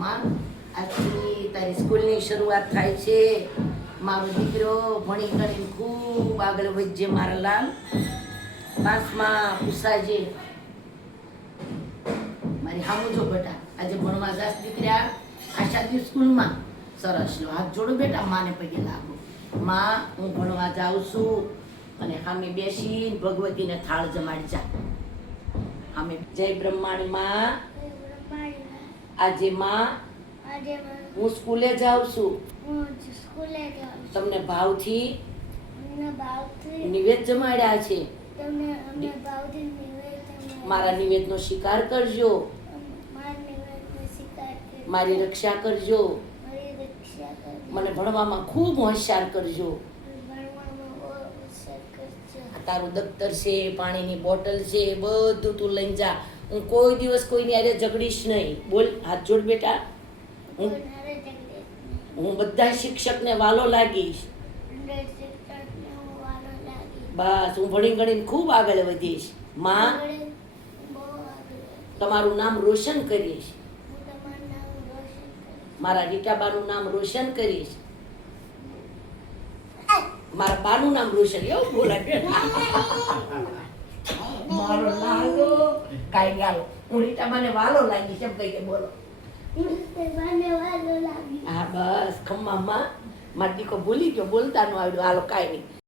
માં આજથી તારી સ્કૂલની શરૂઆત થાય છે. મારો દીકરો ભણી ગણીને ખૂબ આગળ વધજે મારા લાલ. 5માં પૂછાજે મારી હામું જો બેટા આજે ભણવા જાસ દીકરા આશાદી સ્કૂલમાં. સરસ લો હાથ જોડો બેટા માને પગે લાગો. માં હું ભણવા જાઉં છું અને સામે બેસીને ભગવતીને થાળ જમાડજા. સામે જય બ્રહ્માણી માં. આજે માં હું સ્કૂલે જાઉં છું. તમને ભાવથી નિવેદ જમાડ્યા છે. મારા નિવેદનો સ્વીકાર કરજો. મારી રક્ષા કરજો. મને ભણવામાં ખૂબ હોશિયાર કરજો. તારું દફતર છે, પાણીની બોટલ છે, બધું તું લઈને જા. હું કોઈ દિવસ કોઈની હારે ઝઘડીશ નહીં. બોલ હાથ જોડ બેટા. હું બધા શિક્ષકને વાલો લાગીશ. બસ હું ભણી ગણીને ખૂબ આગળ વધીશ. માં તમારું નામ રોશન કરીશ. મારા રીટાબાનું નામ રોશન કરીશ. મારા બાનું નામ રોશન. એવું બોલાય મારો લાલો કાઈ ગાલો. હું રીટાબાને વાલો લાગીશ એમ કઈ કે બોલો. હા બસ ખમ્મામાં મારો દીકરો ભૂલી ગયો, બોલતા નું આવડ્યું. હાલો કાંઈ નહીં.